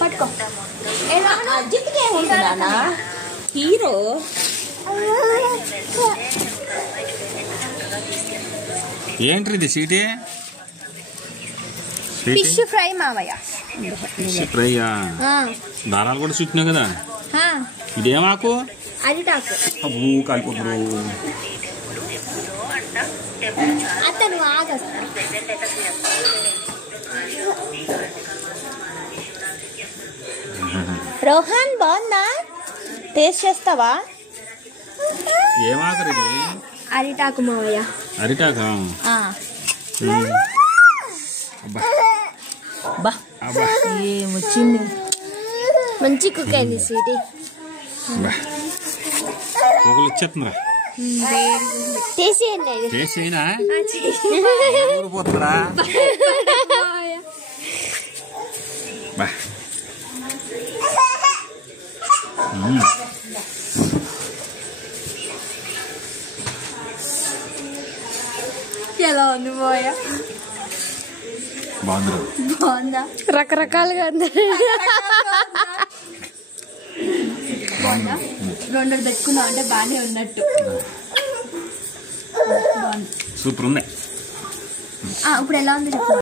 పట్టుకో అజిత్కి ఏముంటుందా హీరో ఏంటి CT fish fry మావయ్య ఫిష్ ఫ్రైయా దారాలు కూడా చుట్టినావు కదా ఇదేమాకు అరిటాకు అబ్బూ కాలిపోతురు అతను ఆగస్తా రోహన్ బాగుందా టేస్ట్ చేస్తావా ఏమాకరు ఇది అరిటాకు మావయ్య అరిటాకా ఏమొచ్చింది మంచి కుక్ అయింది స్వీటీ పొగలు ఇచ్చేస్తుందిరా టేస్ట్ చేయండి టేస్ట్ అయినా ఊరిపోతుందిరా బా ఎలా ఉంది పోయా బాగుందా రకరకాలుగా ఉంది రెండు పెట్టుకున్నాం అంటే బాగానే ఉన్నట్టు సూపర్ ఉంది ఇప్పుడు ఎలా ఉంది చెప్పు